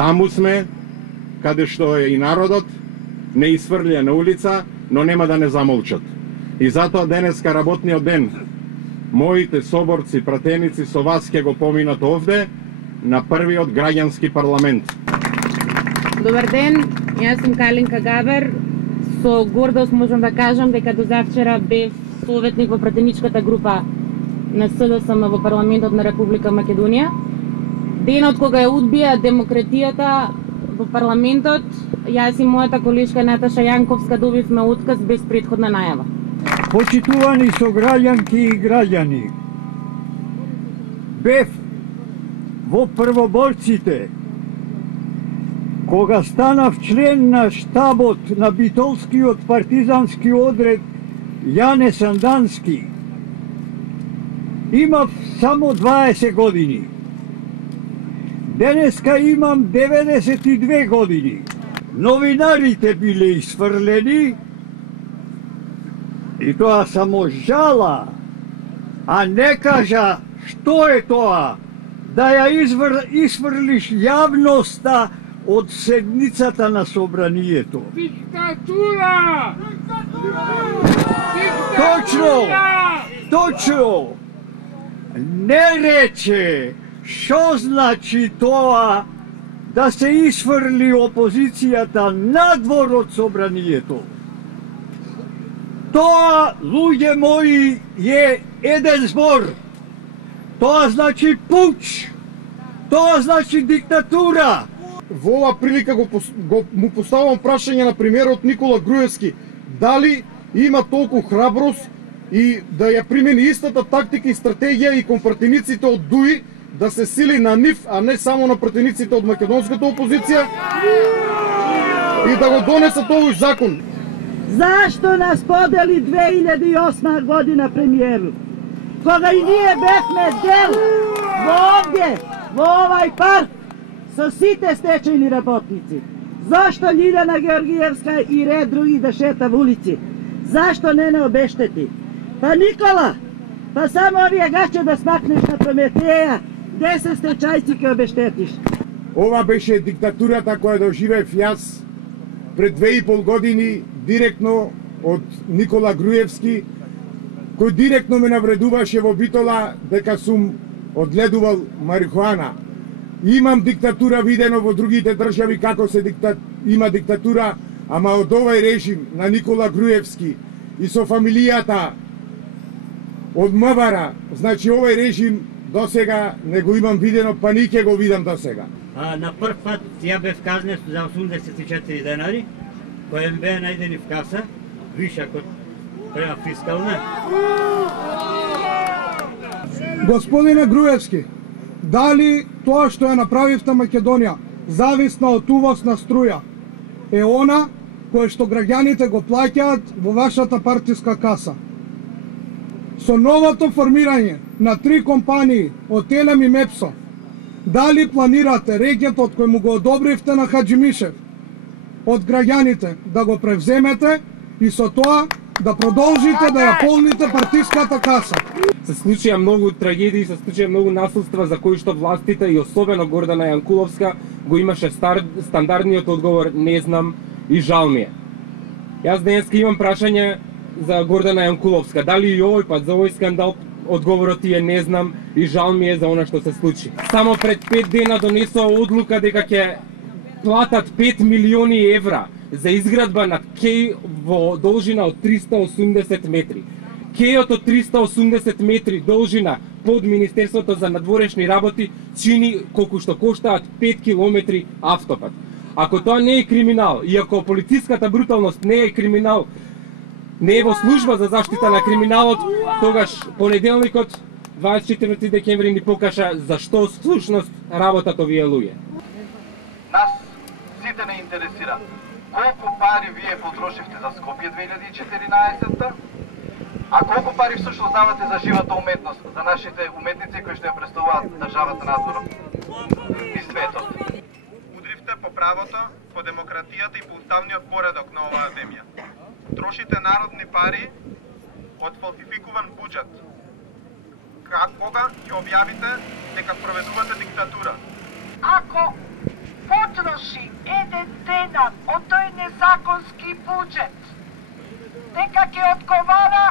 Таму сме, каде што е и народот, не изфрлија на улица, но нема да не замолчат. И затоа денеска работниот ден, моите соборци, пратеници со вас ќе го поминат овде, на првиот граѓански парламент. Добар ден, јас сум Калинка Габер. Со гордост можам да кажам дека до завчера бев советник во пратеничката група на СДСМ во парламентот на Република Македонија. Денот кога ја одбија демократијата во парламентот, јас и мојата колешка Наташа Јанковска добивме отказ без претходна најава. Почитувани сограѓанки и граѓани, бев во првоборците кога станав член на штабот на битолскиот партизански одред Јане Сандански. Имав само 20 години. Денеска имам 92 години. Новинарите биле изфрлени и тоа само жала, а не кажа што е тоа да ја изфрлиш јавноста од седницата на собранието. Диктатура! Точно! Не рече што значи тоа да се изфрли опозицијата надвор од собранието. Тоа, луѓе мои, е еден збор. Тоа значи пуч. Тоа значи диктатура. Во оваа прилика му поставувам прашање на премиерот Никола Груевски. Дали има толку храброст и да ја примени истата тактика и стратегија и кон пратениците од ДУИ да се сили на нив, а не само на пратениците од македонската опозиција и да го донесат овој закон. Зашто нас подели 2008 година премиерот? Кога и ние бевме дел во овај парк со сите стечајни работници. Зашто Лилјана Георгиевска и ред други да шета во улици? Зашто не обештети? Па Никола, па само овие гаче да смакнеш на Прометеја, 10 стечајци ке обештетиш. Ова беше диктатурата која доживеев јас пред 2,5 години директно од Никола Груевски, кој директно ме навредуваше во Битола дека сум одгледувал марихуана. Имам диктатура видено во другите држави како се има диктатура, ама од овај режим на Никола Груевски и со фамилијата од МВР, значи овај режим досега не го имам видено, па ни ќе го видам досега. На прв пат ја бев казнен за 84 денари, кои ми беа најдени в каса, вишак од према фискална. Господине Груевски, дали тоа што ја направивте Македонија, зависна од увоз на струја, е она кое што граѓаните го плаќаат во вашата партиска каса? Со новото формирање на 3 компании од Телем и Мепсо, дали планирате регетот кој му го одобривте на Хаџимишев од граѓаните да го превземете и со тоа да продолжите да ја полните партиската каса? Се случија многу трагедии, се случија многу насилства за кои што властите и особено Гордана Јанкуловска го имаше стандардниот одговор не знам и жал ми е. Јас денеска имам прашање за Гордана Јанкуловска. Дали и овој пат за овој скандал одговорот е не знам и жал ми е за она што се случи. Само пред 5 дена донесоа одлука дека ќе платат 5 милиони евра за изградба на кеј во должина од 380 метри. Кејот од 380 метри должина под Министерството за надворешни работи чини колку што коштаат 5 километри автопат. Ако тоа не е криминал и ако полициската бруталност не е криминал, не е во служба за заштита на криминалот, тогаш понеделникот 24 декември ни покажа зашто всушност работат овие луѓе. Нас сите не интересира колку пари вие потрошивте за Скопје 2014-та, а колку пари всушност давате за живата уметност, за нашите уметници кои што ја представуваат државата надвор и светот. Удрivте по правото, по демократијата и по уставниот поредок на оваа земја. Трошите народни пари од фалсификуван буџет. Кога ќе објавите дека проведувате диктатура? Ако почнете од тој незаконски буџет, дека ќе одговара